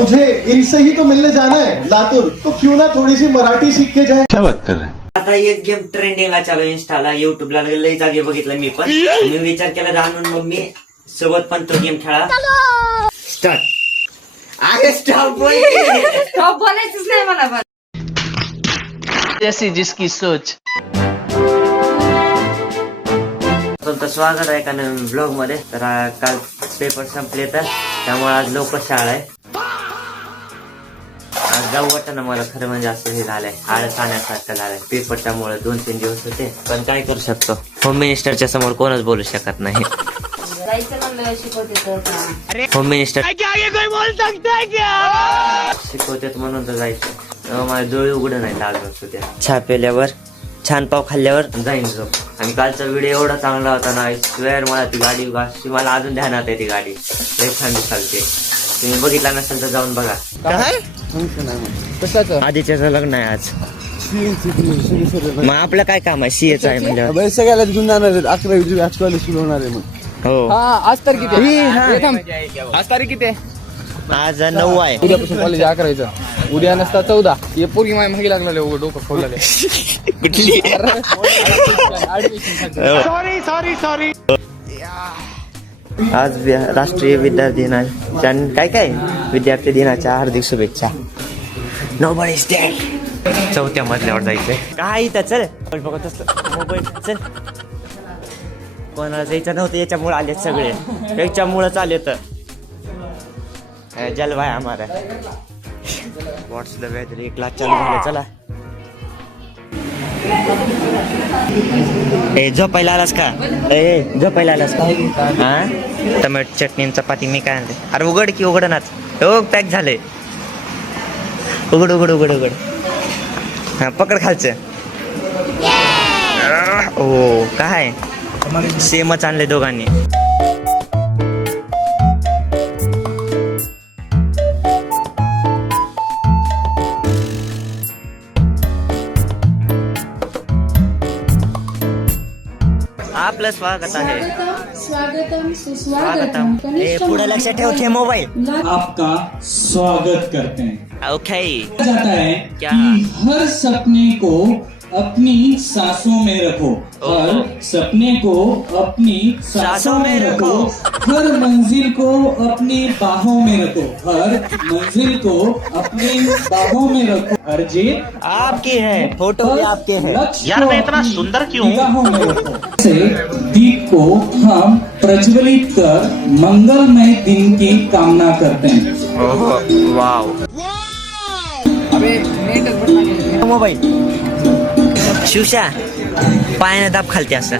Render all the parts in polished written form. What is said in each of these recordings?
मुझे इनसे ही तो मिलने जाना है लातूर, तो क्यों ना थोड़ी सी मराठी सीख के जाए. क्या बात कर रहे हैं? आता एक गेम ट्रेंडिंगला चालू इंस्टाला युट्यूबला लई जागे बघितलं मी पण. मी विचार केला जाणून मग मी सोबत पण तो गेम खेळा. स्टार्ट. अरे स्टॉप बोलायचंच नाही मला पण. जैसी जिसकी सोच. तुमचं स्वागत आहे का नवीन ब्लॉग मध्ये. तर काल पेपर संपले तर त्यामुळे आज लवकर शाळा आहे. आज जाऊ वाटत ना मला खरं म्हणजे असं हे झालंय आळस आण्यासारखं झालंय. पेपरच्या मुळे 2-3 दिवस होते पण काय करू शकतो. होम मिनिस्टरच्या समोर कोणच बोलू शकत नाही. जायचं म्हणलं शिकवते होम मिनिस्टर शिकवतात म्हणून तर जायचं. माझे डोळे उघडं नाही लागत होत्या. चहा पेल्यावर छान पाव खाल्ल्यावर जाईन झोप. आणि कालचा व्हिडिओ एवढा चांगला होता ना. स्वेअर मला ती गाडी मला अजून ध्यानात आहे. ती गाडी लई छान चालते. तुम्ही बघितला नसेल तर जाऊन बघा. काय आधीच्याचं लग्न आहे आज. मग आपलं काय काम आहे सीएच आहे म्हणजे सगळ्याला घेऊन जाणार आहेत. 11वी आज कॉलेज सुरू होणार आहे. मग हो आज तारीख किती? आज तारीख किती आहे? आज 9 आहे. उद्यापासून कॉलेज 11चं. उद्या नसता 14. हे पोरगी माझ्या मागे लागलेले डोकं फोडलेले. कुठली सॉरी. आज राष्ट्रीय विद्यार्थी दिनाच्या काय विद्यार्थी दिनाच्या हार्दिक शुभेच्छा. Nobody is dead. 4थ्या मजल्यावर जायचंय. काय इथं चल बघत असलं मोबाईल. चल कोणाला जायचं नव्हतं याच्यामुळे आले सगळे. याच्यामुळेच आले तर जलवा आहे आम्हाला. व्हॉट्स द वेदर 1 लाख चालू झालं. चला झोपायला आलास का? झोपायला आलास का? हा टमाट चटणी चपाती मी काय आणते. अरे उघड की उघड नाच. हो पॅक झाले. उघड हा पकड खालचं. ओ काय सेमच आणले दोघांनी. आपलं स्वागत आहे. स्वागतम सुस्वागतम. पुढे लक्षात ठेव थे मोबाईल. आपका स्वागत करते हैं. ओके जाता है क्या? कि हर सपने को अपनी सांसों में रखो. हर सपने को अपनी सांसों में रखो. हर मंजिल को अपनी बाहों में रखो. हर मंजिल को अपनी बाहों में रखो. अर्जित आपकी है. फोटो भी आपके हैं. यार मैं इतना सुंदर क्यों निगाहों में रखो. से दीप को हम प्रज्वलित कर मंगलमय दिन की कामना करते हैं. Wow mobile. शिवशा पायानं दाब खालते असं.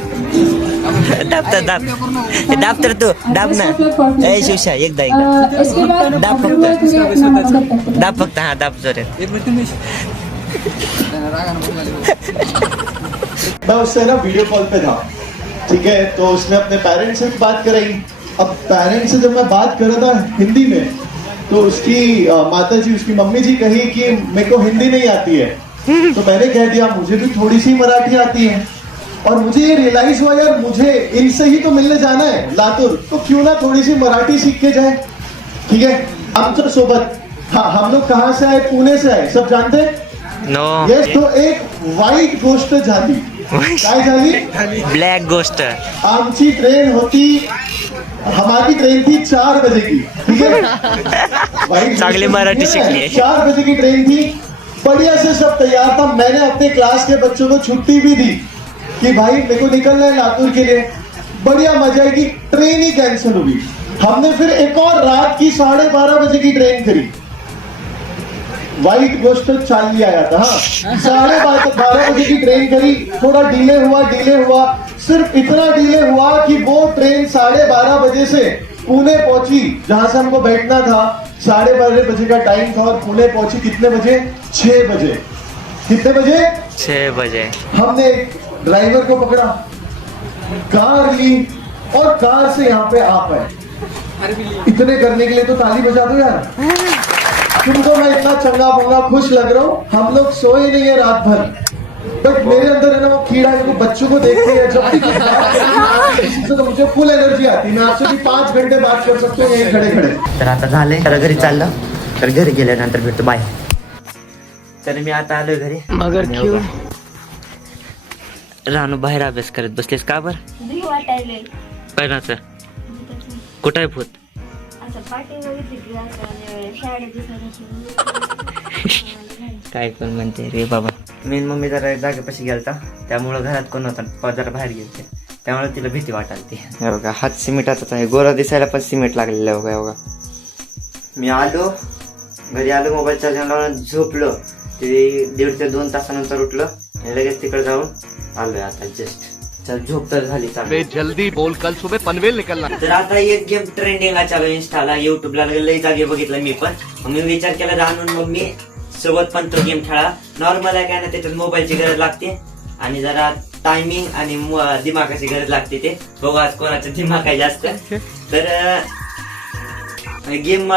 दाब तर तू दाब ना. ए शिवशा एकदा दाब फक्त हा दाब जोरात. मैं उससे ना वीडियो कॉल पे था. ठीक है, तो उसने अपने पेरेंट्स से बात कराई. अब पेरेंट्स से जब मैं बात कर रहा था हिंदी में तो उसकी माता जी उसकी मम्मी जी कही कि मेरे को हिंदी नहीं आती है. तो मैंने कह दिया मुझे भी थोड़ी सी मराठी आती है. और मुझे ये रियलाइज हुआ यार मुझे इनसे ही तो मिलने जाना है लातूर, तो क्यों ना थोड़ी सी मराठी सीख के जाए. ठीक है आमच्या सोबत. हाँ हम लोग कहाँ से आए? पुणे से आए. सब जानते हैं नो. येस. तो एक वाईट गोष्ट झाली. काय झाली? ब्लॅक गोष्ट. आमची ट्रेन होती. हमारी ट्रेन थी 4 बजे की. ठीक है वाईट चांगली मराठी शिकली है. 4 बजे की ट्रेन थी. बढ़िया से सब तैयार था. मैंने अपने क्लास के बच्चों को छुट्टी भी दी कि भाई मेरे को निकलना है लातूर के लिए. बढ़िया मजा आई कि ट्रेन ही कैंसिल हुई. हमने फिर एक और रात की 12:30 बजे की ट्रेन करी. वाइट गोष्ट चालली आया था. हाँ 12:30 बजे की ट्रेन करी. थोड़ा डिले हुआ. सिर्फ इतना डिले हुआ कि वो ट्रेन 12:30 बजे से पुणे पहुंची जहां से हमको बैठना था. 12:30 बजे का टाइम था और पुणे पहुंची कितने बजे? 6 बजे. कितने बजे? 6 बजे. हमने ड्राइवर को पकड़ा, कार ली और कार से यहाँ पे आ पाए. इतने करने के लिए तो ताली बजा दो यार. तुमको मैं इतना चंगा पंगा खुश लग रहा हूँ. हम लोग सोए नहीं है रात भर. बट मेरे अंदर है ना वो कीड़ा है. वो बच्चों को देखते हैं जब भी कुछ बात करते हैं, तो मुझे फुल एनर्जी आती है. मैं आपसे भी 5 घंटे बात कर सकता हूँ यहीं खड़े खड़े. तर आता झाले तर घरी चाललं. तर घरी गेल्यानंतर भेटतो, बाय. तर मी आता आलोय घरी. आणि रानू बाहेर अभ्यास करत बसलेस का बर? पहिलाच कुठं आहे भूत? काय पण म्हणते रे बाबा. मेन मम्मी जरा जागेपाशी गेलता, त्यामुळं घरात कोण होता, जरा बाहेर गेलते, त्यामुळे तिला भीती वाटालती. बघा हात सिमेंटाचाच आहे, गोरा दिसायला पण सिमेंट लागलेलं आहे बघा. मी आलो घरी, आलो मोबाईल चार्जिंग लावून झोपलो. ते 1.5 ते 2 तासानंतर उठलं आणि लगेच तिकडे जाऊन आलोय आता जस्ट. चल झोप तर झाली चांगली. जल्दी बोल, कल सुबह पनवेल निकलना. तर आता एक गेम ट्रेंडिंगला चालू इंस्टाला, युट्यूबला लई जागे बघितलं मी पण. मग मी विचार केला जाणून मग मी सोबत पण तो गेम खेळा. नॉर्मल आहे काय ना, त्याच्यात मोबाईलची गरज लागते आणि जरा टायमिंग आणि दिमागाची गरज लागते. ते बघू आज कोणाचं दिमाग आहे जास्त. तर गेम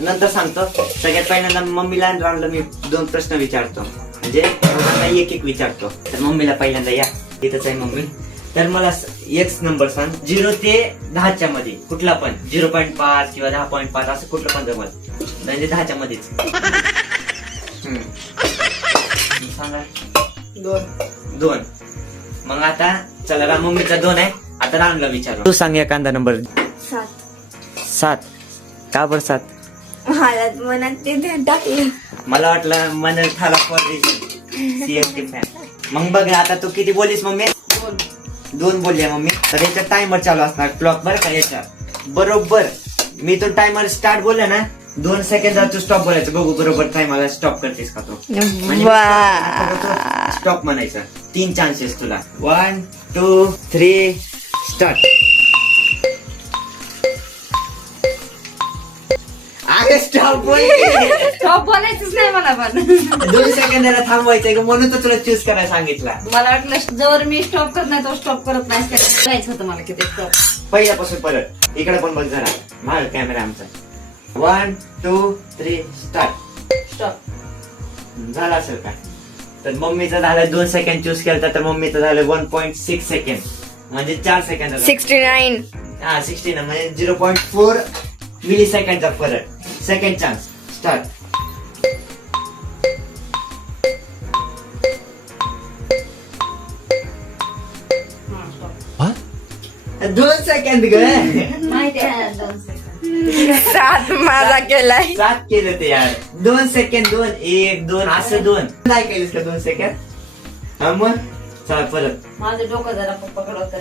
नंतर सांगतो. सगळ्यात पहिल्यांदा मम्मीला आणि रानला मी 2 प्रश्न विचारतो, म्हणजे एक विचारतो. तर मम्मीला पहिल्यांदा या, इथंच आहे मम्मी. तर मला एक नंबर सांग, 0 ते 10च्या मध्ये कुठला पण, 0.5 किंवा 10.5 असं कुठलं पण जमल, म्हणजे 10च्या मध्येच. सांगा. 2. मग आता चला, मम्मीचा 2 आहे. आता रानला विचारू. तू सांग एखादा नंबर. 7. का बरं 7? मनात ते टाकले. मला वाटलं मन ठाला CSK फॅन. मग बघ आता तू किती बोलीस मम्मी? 2 बोलली मम्मी. तर याच्यात टायमर चालू असणार, क्लॉक बरं का. याच्यात बरोबर मी तो टायमर स्टार्ट बोलला ना, 2 सेकंदात तू स्टॉप बोलायचं. बघू बरोबर टायमाला स्टॉप करतेस का तो, स्टॉप म्हणायचं. 3 चान्सेस तुला. 1 2 3 स्टार्ट. स्टॉप बोलायचंच नाही मला पण. 2 सेकंदाला थांबवायचं म्हणून तर तुला चूज करायला सांगितलं. मला वाटलं जर मी स्टॉप करत नाही तो स्टॉप करत नाही, करायचं होतं मला किती स्टॉप. पहिल्यापासून परत इकडे पण बघ जरा, माग कॅमेरा आमचा. 1 2 3 स्टार्ट. स्टॉप झाला असेल का? तर मम्मीचं झालं 2 सेकंड चूज केलं, तर मम्मीचं झालं 1.6 सेकंड, म्हणजे 4 सेकंद. 69. हा 16 म्हणजे 0.4 मिली सेकंडचा फरक. Second chance start. हा, 2 सेकंद ग. माहिती आहे 2 सेकंद. 7 माझा केलाय. 7 केलं ते यार. 2 सेकंड 2 1 2 असं 2 नाही केलीस का 2 सेकंड? हा मग चला परत. माझं डोकं जरा पकडवत.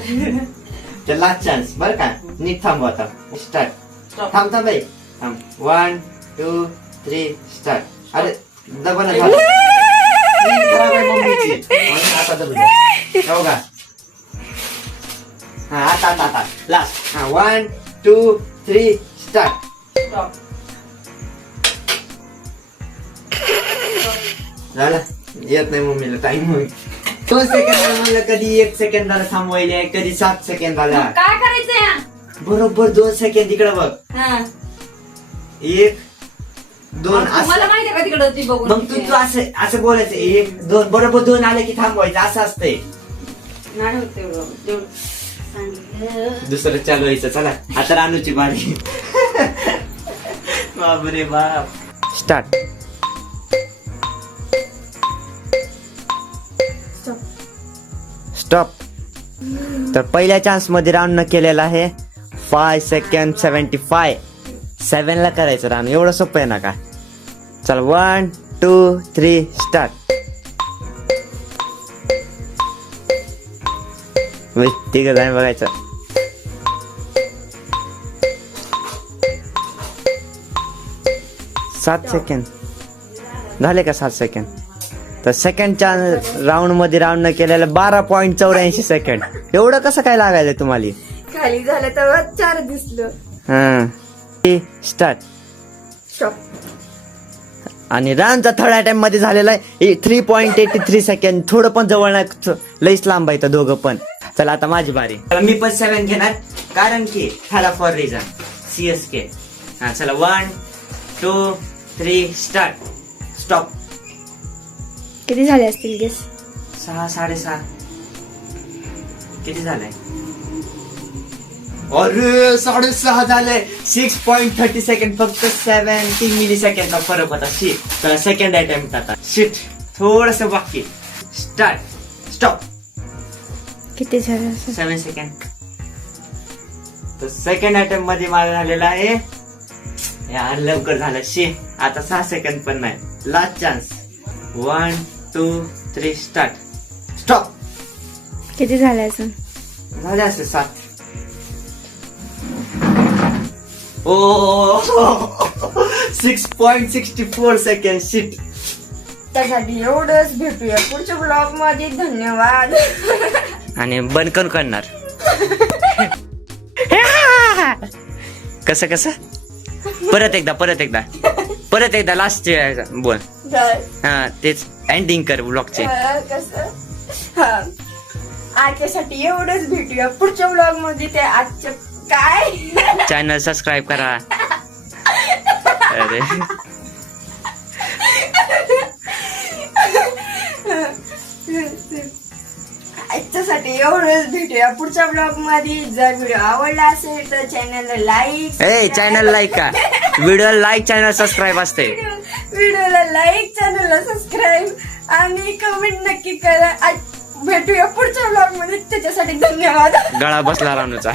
तर लास्ट चान्स बरं का, नीट थांबव आता. स्टार्ट. थांब बाई थांब. 1 2 3 स्टार्ट. अरे दबाना झालं मम्मीची. आता दबलं हो का. हा आता लास्ट. हा 1 2 3 स्टार्ट. स्टॉप. झालं येत नाही मम्मीला टाइम. 2 सेकंद म्हणलं, कधी 1 सेकंदाला थांबवायला, कधी 7 सेकंदाला. काय करायचंय? बरोबर 2 सेकंद इकडे बघ. 1 2 मला असं. माहिती का तिकडे ती बघून. मग तू असं बोलायचं 1 2 बरोबर 2 आले की थांबवायचं, असं असतंय. नाही होत तेवढं सांगितलं. दुसरं चालू व्हायचं. चला आता रानूची बारी. बापरे बाप. स्टार्ट. स्टॉप. तर पहिल्या चान्स मध्ये रानून केलेला आहे 5 सेकंड 75. 7 ला करायचं रानू, एवढं सोपं आहे ना का. चल 1 2 3 स्टार्ट. तिघ जण बघायचं. सात सेकंड झाले का? 7 सेकंड. तर सेकंड राऊंड मध्ये राऊंड न केलेलं 12.84 सेकंड. एवढं कसं काय लागायचं तुम्हाला? खाली झालं तेव्हा 4 दिसलं. हा स्टार्ट. स्टॉप. आणि रानचा थर्ड टाइम मध्ये झालेला आहे 3.83 सेकंड. थोडं पण जवळ नाही, लईच लांब आहे दोघं पण. चला आता माझी बारी. मी पण 7 घेणार, कारण की ह्याला फॉर रिझन CSK. हा चला 1 2 3 स्टार्ट. स्टॉप. किती झाले असतील गेस? 6 6.5. किती झालंय? अरे 6.5 झाले. 6.30 सेकंड, फक्त 70 मिली सेकंड फरक होता. शी सेकंड अटेम्प्ट आता. शिट, थोडस बाकी. Start, stop. किती झालं असेल? 7 सेकंड. तर सेकंड अटेम्प्ट मध्ये माझा झालेला आहे. यार लवकर झालं. शी, आता 6 सेकंड पण नाही. Last chance. 1 2 3 start, stop. किती झालं असेल? झाले असते 7. ओ 6.64 सेकंड. शिट. त्यासाठी एवढंच. भेटूया पुढच्या ब्लॉग मध्ये. धन्यवाद. आणि बंद करून करणार. कसं परत एकदा लास्ट बोल. हा तेच एंडिंग कर ब्लॉगचे. आजच्यासाठी एवढंच. भेटूया पुढच्या ब्लॉग मध्ये. ते आजच्या काय चॅनल सबस्क्राईब करा. अरे आजच्यासाठी एवढंच. भेटूया पुढच्या ब्लॉग मध्ये. जर व्हिडिओ आवडला असेल तर चॅनलला लाईक. चॅनल लाईक का? व्हिडिओ लाईक, चॅनल सबस्क्राईब असते. व्हिडिओला लाईक, चॅनलला सबस्क्राईब आणि कमेंट नक्की करा. भेटूया पुढच्या ब्लॉग मध्ये. त्याच्यासाठी धन्यवाद. गळा बसला रानूचा.